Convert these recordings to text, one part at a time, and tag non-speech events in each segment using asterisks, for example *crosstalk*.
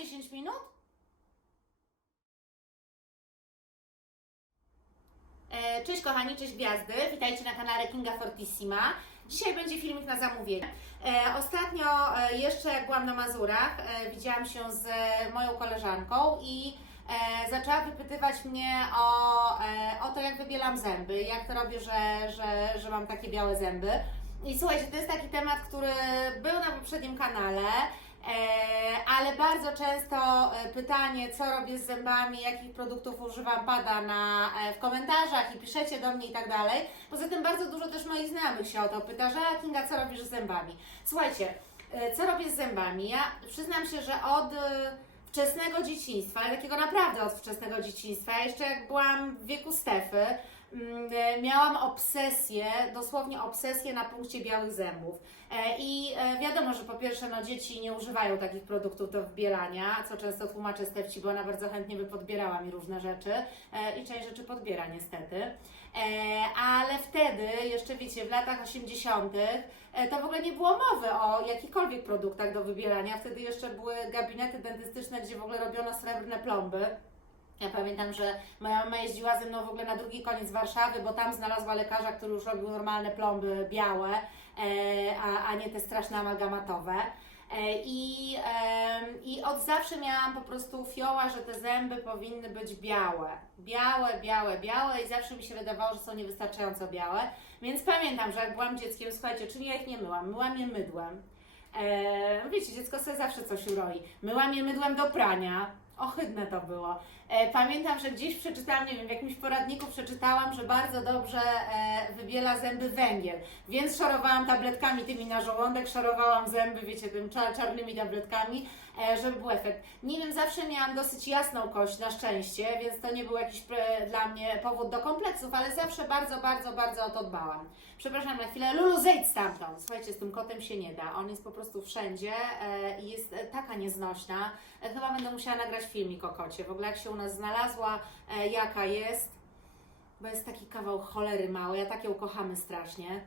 10 minut? E, Cześć kochani, cześć gwiazdy, witajcie na kanale Kinga Fortissima. Dzisiaj będzie filmik na zamówienie. E, ostatnio e, jeszcze jak byłam na Mazurach, widziałam się z moją koleżanką i zaczęła wypytywać mnie o, o to, jak wybielam zęby, jak to robię, że, że, że mam takie białe zęby. I słuchajcie, to jest taki temat, który był na poprzednim kanale. E, ale bardzo często e, pytanie, co robię z zębami, jakich produktów używam, pada na, e, w komentarzach i piszecie do mnie i tak dalej. Poza tym bardzo dużo też moich znajomych się o to pyta, że "A, Kinga, co robisz z zębami? Słuchajcie, co robię z zębami? Ja przyznam się, że od wczesnego dzieciństwa, ale takiego naprawdę od wczesnego dzieciństwa, jeszcze jak byłam w wieku Stefy, miałam obsesję, dosłownie obsesję na punkcie białych zębów. E, I e, wiadomo, że po pierwsze, no dzieci nie używają takich produktów do wbierania, co często tłumaczę Stefci, bo ona bardzo chętnie by podbierała mi różne rzeczy e, i część rzeczy podbiera niestety. E, Ale wtedy, jeszcze wiecie, w latach 80., e, to w ogóle nie było mowy o jakichkolwiek produktach do wybierania. Wtedy jeszcze były gabinety dentystyczne, gdzie w ogóle robiono srebrne plomby. Ja pamiętam, że moja mama jeździła ze mną w ogóle na drugi koniec Warszawy, bo tam znalazła lekarza, który już robił normalne plomby białe, e, a, a nie te straszne amalgamatowe. E, I, I od zawsze miałam po prostu fioła, że te zęby powinny być białe. Białe, białe, białe i zawsze mi się wydawało, że są niewystarczająco białe. Więc pamiętam, że jak byłam dzieckiem, słuchajcie, czym ja ich nie myłam? Myłam je mydłem. E, wiecie, dziecko sobie zawsze coś uroi. Myłam je mydłem do prania. Ohydne to było. E, pamiętam, że gdzieś przeczytałam, nie wiem, w jakimś poradniku przeczytałam, że bardzo dobrze e, wybiela zęby węgiel. Więc szorowałam tabletkami tymi na żołądek, szorowałam zęby, wiecie, tym czar czarnymi tabletkami, e, żeby był efekt. Nie wiem, zawsze miałam dosyć jasną kość, na szczęście, więc to nie był jakiś dla mnie powód do kompleksów, ale zawsze bardzo, bardzo, bardzo o to dbałam. Przepraszam na chwilę, Lulu, zejdź stamtąd! Słuchajcie, z tym kotem się nie da. On jest po prostu wszędzie i jest taka nieznośna. Chyba będę musiała nagrać filmik o kocie. W ogóle jak się u nas znalazła, e, jaka jest. Bo jest taki kawał cholery mały, ja tak ją kochamy strasznie.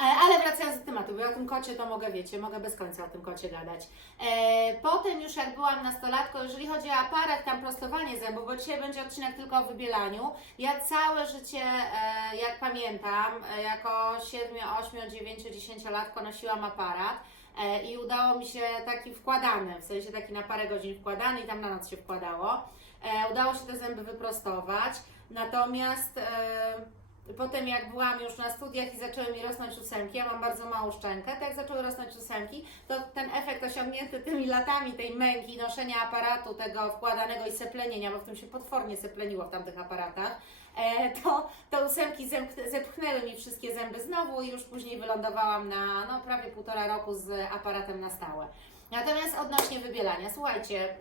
E, Ale wracając do tematu, bo ja o tym kocie to mogę, wiecie, mogę bez końca o tym kocie gadać. E, potem już jak byłam nastolatką, jeżeli chodzi o aparat, tam prostowanie zębów, bo dzisiaj będzie odcinek tylko o wybielaniu, ja całe życie, e, jak pamiętam, e, jako 7, 8, 9, 10 latko nosiłam aparat. E, I udało mi się taki wkładany, w sensie taki na parę godzin wkładany i tam na noc się wkładało. E, udało się te zęby wyprostować. Natomiast e, potem jak byłam już na studiach i zaczęły mi rosnąć ósemki, ja mam bardzo małą szczękę, tak zaczęły rosnąć ósemki, to ten efekt osiągnięty tymi latami tej męki, noszenia aparatu, tego wkładanego i seplenienia, bo w tym się potwornie sepleniło w tamtych aparatach, e, to te ósemki zepchnęły mi wszystkie zęby znowu i już później wylądowałam na no, prawie półtora roku z aparatem na stałe. Natomiast odnośnie wybielania, słuchajcie, e,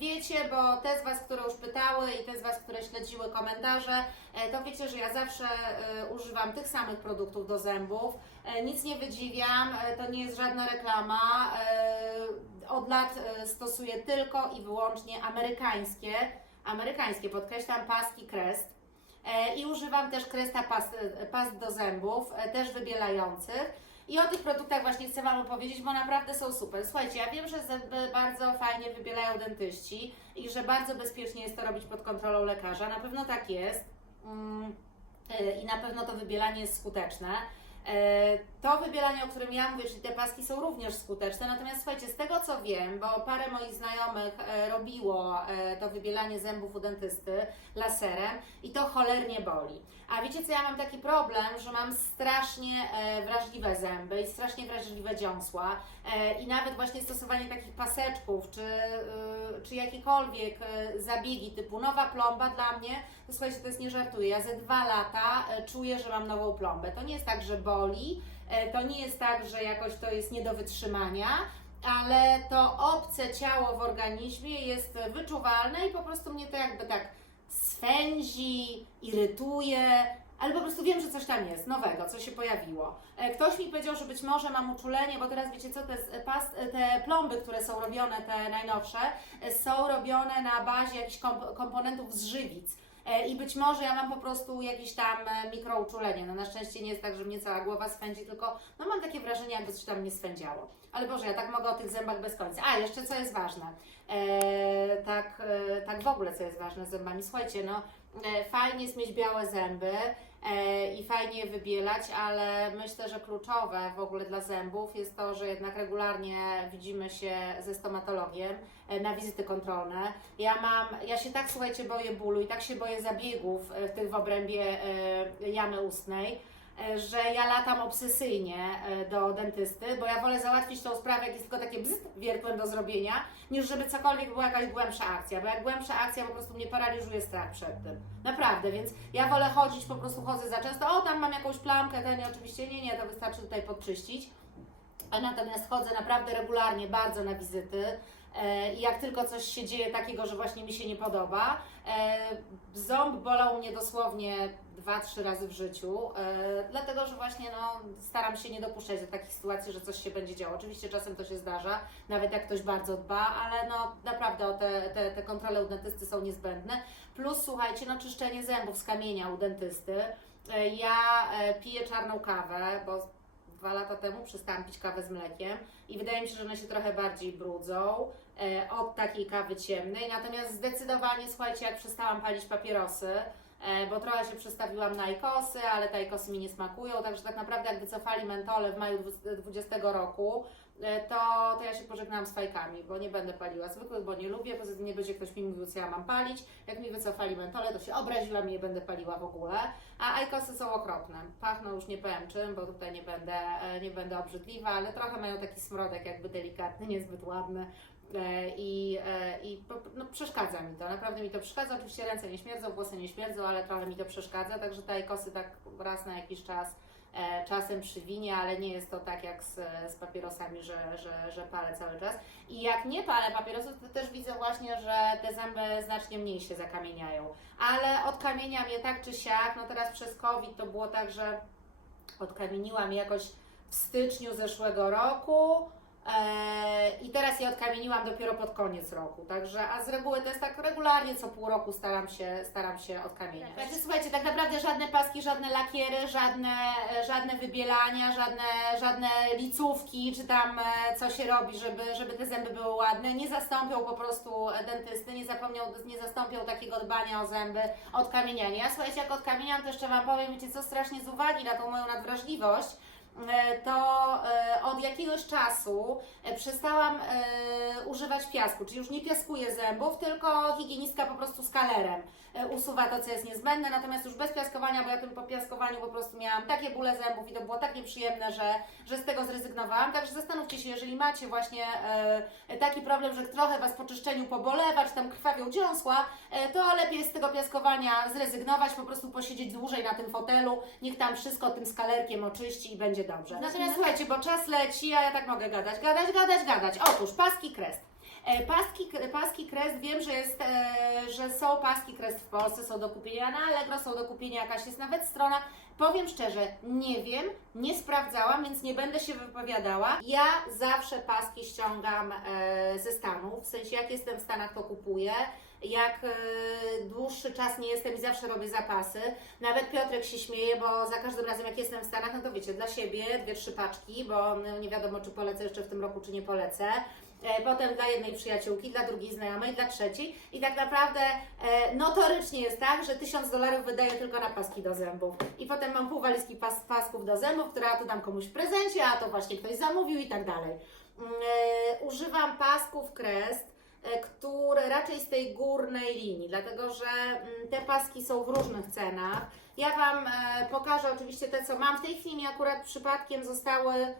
wiecie, bo te z Was, które już pytały i te z Was, które śledziły komentarze, e, to wiecie, że ja zawsze e, używam tych samych produktów do zębów. Nic nie wydziwiam, to nie jest żadna reklama. Od lat stosuję tylko i wyłącznie amerykańskie, amerykańskie, podkreślam, paski Crest. I używam też Cresta past, past do zębów, też wybielających. I o tych produktach właśnie chcę Wam opowiedzieć, bo naprawdę są super. Słuchajcie, ja wiem, że zęby bardzo fajnie wybielają dentyści i że bardzo bezpiecznie jest to robić pod kontrolą lekarza. Na pewno tak jest. Mm, e, I na pewno to wybielanie jest skuteczne. E, To wybielanie, o którym ja mówię, czyli te paski są również skuteczne, natomiast słuchajcie, z tego co wiem, bo parę moich znajomych e, robiło e, to wybielanie zębów u dentysty laserem i to cholernie boli. A wiecie co, ja mam taki problem, że mam strasznie wrażliwe zęby i strasznie wrażliwe dziąsła i nawet właśnie stosowanie takich paseczków, czy, czy jakiekolwiek zabiegi typu nowa plomba dla mnie, to słuchajcie, to jest nie żartuję, ja ze dwa lata czuję, że mam nową plombę. To nie jest tak, że boli, e, to nie jest tak, że jakoś to jest nie do wytrzymania, ale to obce ciało w organizmie jest wyczuwalne i po prostu mnie to jakby tak swędzi, irytuje, ale po prostu wiem, że coś tam jest nowego, co się pojawiło. E, Ktoś mi powiedział, że być może mam uczulenie, bo teraz wiecie co, te, s- pas, te plomby, które są robione, te najnowsze, e, są robione na bazie jakichś komp- komponentów z żywic. E, i być może ja mam po prostu jakieś tam e, mikrouczulenie. No na szczęście nie jest tak, że mnie cała głowa swędzi, tylko no mam takie wrażenie, jakby coś tam nie swędziało. Ale Boże, ja tak mogę o tych zębach bez końca. A, jeszcze co jest ważne. E, tak, e, tak w ogóle co jest ważne z zębami. Słuchajcie, no e, fajnie jest mieć białe zęby i fajnie wybielać, ale myślę, że kluczowe w ogóle dla zębów jest to, że jednak regularnie widzimy się ze stomatologiem e, na wizyty kontrolne. Ja mam, ja się tak słuchajcie boję bólu i tak się boję zabiegów e, w tych w obrębie e, jamy ustnej, e, że ja latam obsesyjnie e, do dentysty, bo ja wolę załatwić tą sprawę, jak jest tylko takie bzd wiertłem do zrobienia, niż żeby cokolwiek była jakaś głębsza akcja, bo jak głębsza akcja po prostu mnie paraliżuje strach przed tym. Naprawdę, więc ja wolę chodzić, po prostu chodzę za często, o tam mam jakąś plamkę, ten oczywiście nie, nie, to wystarczy tutaj podczyścić. Natomiast chodzę naprawdę regularnie bardzo na wizyty. E, I jak tylko coś się dzieje takiego, że właśnie mi się nie podoba, e, ząb bolał mnie dosłownie 2-3 razy w życiu, e, dlatego że właśnie no, staram się nie dopuszczać do takich sytuacji, że coś się będzie działo. Oczywiście czasem to się zdarza, nawet jak ktoś bardzo dba, ale no naprawdę te, te, te kontrole u dentysty są niezbędne. Plus słuchajcie, no czyszczenie zębów z kamienia u dentysty. Ja piję czarną kawę, bo dwa lata temu przestałam pić kawę z mlekiem i wydaje mi się, że one się trochę bardziej brudzą e, od takiej kawy ciemnej. Natomiast zdecydowanie, słuchajcie, jak przestałam palić papierosy, e, bo trochę się przestawiłam na ikosy, ale te ikosy mi nie smakują, także tak naprawdę jak wycofali mentole w maju 2020 roku, to, to ja się pożegnałam z fajkami, bo nie będę paliła zwykłych, bo nie lubię, poza tym nie będzie ktoś mi mówił, co ja mam palić. Jak mi wycofali mentole, to się obraziłam i nie będę paliła w ogóle. A ajkosy są okropne. Pachną już nie powiem czym, bo tutaj nie będę, e, nie będę obrzydliwa, ale trochę mają taki smrodek jakby delikatny, *laughs* niezbyt ładny. E, I, e, i no, przeszkadza mi to, naprawdę mi to przeszkadza. Oczywiście ręce nie śmierdzą, włosy nie śmierdzą, ale trochę mi to przeszkadza, także te ajkosy tak raz na jakiś czas e, czasem przywinie, ale nie jest to tak jak z, z papierosami, że, że, że palę cały czas. I jak nie palę papierosów, to też widzę właśnie, że te zęby znacznie mniej się zakamieniają. Ale odkamienia mnie tak czy siak, no teraz przez COVID to było tak, że odkamieniłam jakoś w styczniu zeszłego roku. E, I teraz je odkamieniłam dopiero pod koniec roku. Także, a z reguły to jest tak regularnie, co pół roku staram się, staram się odkamieniać. Także słuchajcie, tak naprawdę żadne paski, żadne lakiery, żadne, żadne wybielania, żadne, żadne licówki, czy tam e, co się robi, żeby, żeby te zęby były ładne, nie zastąpią po prostu dentysty, nie, zapomniał, nie zastąpią takiego dbania o zęby, odkamieniania. Ja słuchajcie, jak odkamieniam, to jeszcze Wam powiem, wiecie co, strasznie z uwagi na tą moją nadwrażliwość, to e, od jakiegoś czasu e, przestałam e, używać piasku, czyli już nie piaskuję zębów, tylko higienistka po prostu z kalerem e, usuwa to, co jest niezbędne, natomiast już bez piaskowania, bo ja tym po piaskowaniu po prostu miałam takie bóle zębów i to było tak nieprzyjemne, że, że z tego zrezygnowałam. Także zastanówcie się, jeżeli macie właśnie e, taki problem, że trochę Was po czyszczeniu pobolewa, czy tam krwawią dziąsła, e, to lepiej z tego piaskowania zrezygnować, po prostu posiedzieć dłużej na tym fotelu, niech tam wszystko tym skalerkiem oczyści i będzie dobrze. Natomiast słuchajcie, bo czas leci, a ja tak mogę gadać, gadać, gadać, gadać. Otóż paski krest. E, Paski, paski Crest, wiem, że, jest, e, że są paski Crest w Polsce, są do kupienia na Allegro, są do kupienia jakaś jest nawet strona. Powiem szczerze, nie wiem, nie sprawdzałam, więc nie będę się wypowiadała. Ja zawsze paski ściągam e, ze Stanów, w sensie jak jestem w Stanach, to kupuję. Jak e, dłuższy czas nie jestem i zawsze robię zapasy. Nawet Piotrek się śmieje, bo za każdym razem jak jestem w Stanach, no to wiecie, dla siebie dwie, trzy paczki, bo no, nie wiadomo, czy polecę jeszcze w tym roku, czy nie polecę. E, potem dla jednej przyjaciółki, dla drugiej znajomej, dla trzeciej i tak naprawdę e, notorycznie jest tak, że tysiąc dolarów wydaję tylko na paski do zębów i potem mam pół walizki pas, pasków do zębów, które ja tu dam komuś w prezencie, a to właśnie ktoś zamówił i tak dalej. Mm, używam pasków Crest, e, które raczej z tej górnej linii, dlatego że mm, te paski są w różnych cenach. Ja Wam e, pokażę oczywiście te, co mam. W tej chwili mi akurat przypadkiem zostały e,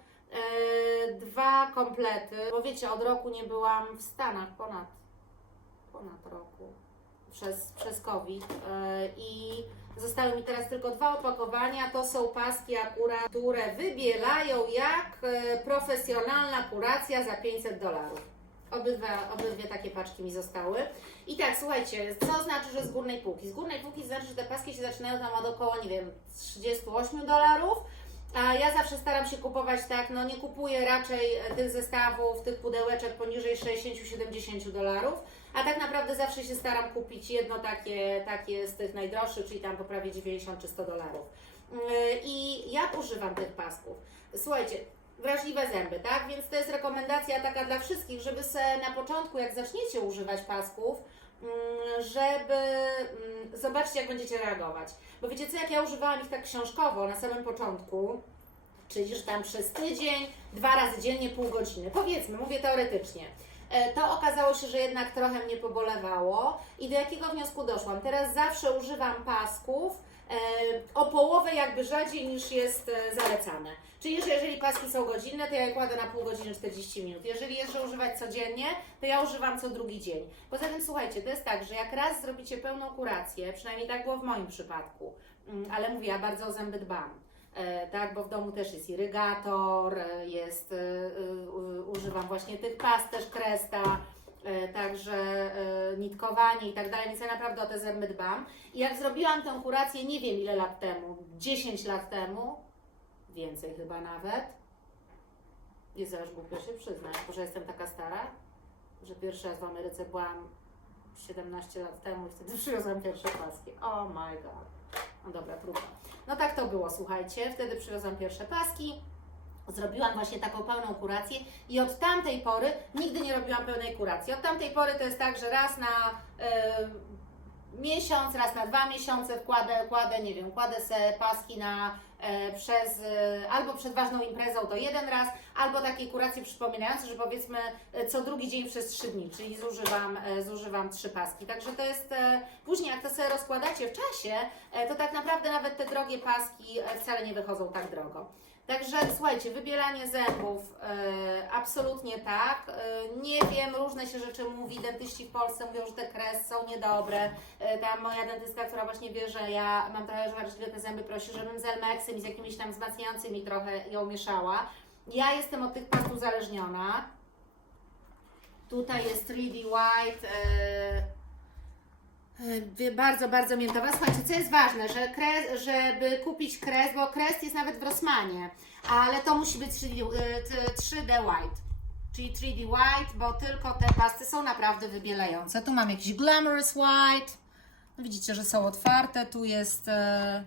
dwa komplety, bo wiecie, od roku nie byłam w Stanach, ponad, ponad roku, przez, przez COVID e, i zostały mi teraz tylko dwa opakowania, to są paski akurat, które wybielają jak e, profesjonalna kuracja za 500 dolarów. Obydwa, obydwie takie paczki mi zostały. I tak, słuchajcie, co znaczy, że z górnej półki? Z górnej półki znaczy, że te paski się zaczynają tam od około, nie wiem, 38 dolarów A ja zawsze staram się kupować tak, no nie kupuję raczej e, tych zestawów, tych pudełeczek poniżej 60-70 dolarów, a tak naprawdę zawsze się staram kupić jedno takie, takie z tych najdroższych, czyli tam po prawie 90 czy 100 dolarów. Yy, I ja używam tych pasków. Słuchajcie, wrażliwe zęby, tak? Więc to jest rekomendacja taka dla wszystkich, żeby se na początku, jak zaczniecie używać pasków, mm, żeby mm, zobaczcie, jak będziecie reagować. Bo wiecie co, jak ja używałam ich tak książkowo na samym początku, czyli że tam przez tydzień, dwa razy dziennie, pół godziny, powiedzmy, mówię teoretycznie, e, to okazało się, że jednak trochę mnie pobolewało i do jakiego wniosku doszłam? Teraz zawsze używam pasków o połowę jakby rzadziej niż jest e, zalecane. Czyli że jeżeli paski są godzinne, to ja je kładę na pół godziny 40 minut. Jeżeli jest, że używać codziennie, to ja używam co drugi dzień. Poza tym słuchajcie, to jest tak, że jak raz zrobicie pełną kurację, przynajmniej tak było w moim przypadku, mm, ale mówię, ja bardzo o zęby dbam. E, tak, bo w domu też jest irygator, e, jest, e, e, używam właśnie tych pas też kresta, e, także e, nitkowanie i tak dalej, więc ja naprawdę o te zęby dbam. I jak zrobiłam tę kurację, nie wiem ile lat temu, 10 lat temu, więcej chyba nawet, jest aż głupio się przyznać, że jestem taka stara, że pierwszy raz w Ameryce byłam 17 lat temu i wtedy *laughs* przywiozłam pierwsze paski. Oh my god. No dobra, trudno. No tak to było, słuchajcie. Wtedy przywiozłam pierwsze paski. Zrobiłam właśnie taką pełną kurację i od tamtej pory nigdy nie robiłam pełnej kuracji. Od tamtej pory to jest tak, że raz na e, miesiąc, raz na dwa miesiące wkładę, kładę, nie wiem, kładę se paski na e, przez, e, albo przed ważną imprezą to jeden raz, albo takiej kuracji przypominające, że powiedzmy co drugi dzień przez trzy dni, czyli zużywam, zużywam trzy paski. Także to jest, później jak to sobie rozkładacie w czasie, to tak naprawdę nawet te drogie paski wcale nie wychodzą tak drogo. Także słuchajcie, wybieranie zębów e, absolutnie tak. E, nie wiem, różne się rzeczy mówi. Dentyści w Polsce mówią, że te kres są niedobre. E, ta moja dentystka, która właśnie wie, że ja mam trochę wrażliwe te zęby, prosi, żebym z Elmexem i z jakimiś tam wzmacniającymi trochę ją mieszała. Ja jestem od tych past uzależniona. Tutaj jest 3D White. Wie- Bardzo, bardzo miętowa. Słuchajcie, co jest ważne, że kres, żeby kupić kres, bo kres jest nawet w Rossmanie, ale to musi być 3D, y, t- 3D White, czyli 3D White, bo tylko te pasty są naprawdę wybielające. Tu mam jakiś Glamorous White, no widzicie, że są otwarte, tu jest, e,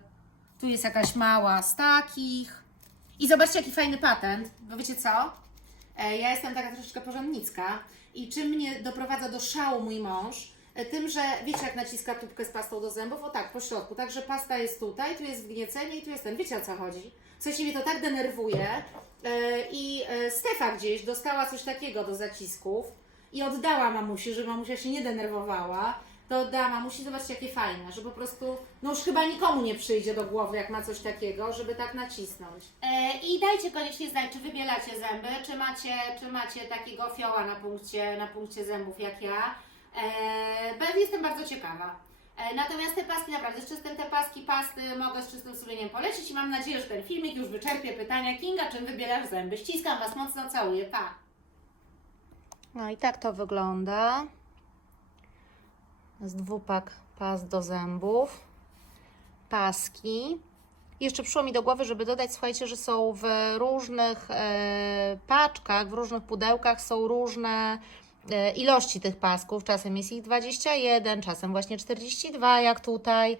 tu jest jakaś mała z takich. I zobaczcie, jaki fajny patent, bo wiecie co? E, Ja jestem taka troszeczkę porządnicka i czym mnie doprowadza do szału mój mąż, tym, że wiecie jak naciska tubkę z pastą do zębów? O tak, po środku, tak, że pasta jest tutaj, tu jest wgniecenie i tu jest ten. Wiecie o co chodzi? Sensie mnie to tak denerwuje e, i e, Stefa gdzieś dostała coś takiego do zacisków i oddała mamusi, żeby mamusia się nie denerwowała. To oddała mamusi, zobaczcie jakie fajne, że po prostu, no już chyba nikomu nie przyjdzie do głowy, jak ma coś takiego, żeby tak nacisnąć. E, I dajcie koniecznie znać, czy wybielacie zęby, czy macie, czy macie takiego fioła na punkcie, na punkcie zębów jak ja. E, bo jestem bardzo ciekawa. E, Natomiast te paski, naprawdę, z czystym te paski, pasty mogę z czystym sumieniem polecić i mam nadzieję, że ten filmik już wyczerpie pytania Kinga, czym wybielasz zęby. Ściskam Was mocno, całuję, pa! No i tak to wygląda. Z dwupak pas do zębów. Paski. Jeszcze przyszło mi do głowy, żeby dodać, słuchajcie, że są w różnych e, paczkach, w różnych pudełkach są różne ilości tych pasków. Czasem jest ich 21, czasem właśnie 42, jak tutaj.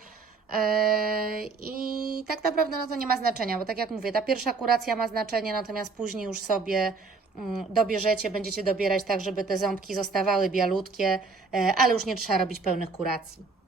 E, I tak naprawdę no to nie ma znaczenia, bo tak jak mówię, ta pierwsza kuracja ma znaczenie, natomiast później już sobie mm, dobierzecie, będziecie dobierać tak, żeby te ząbki zostawały bialutkie, e, ale już nie trzeba robić pełnych kuracji.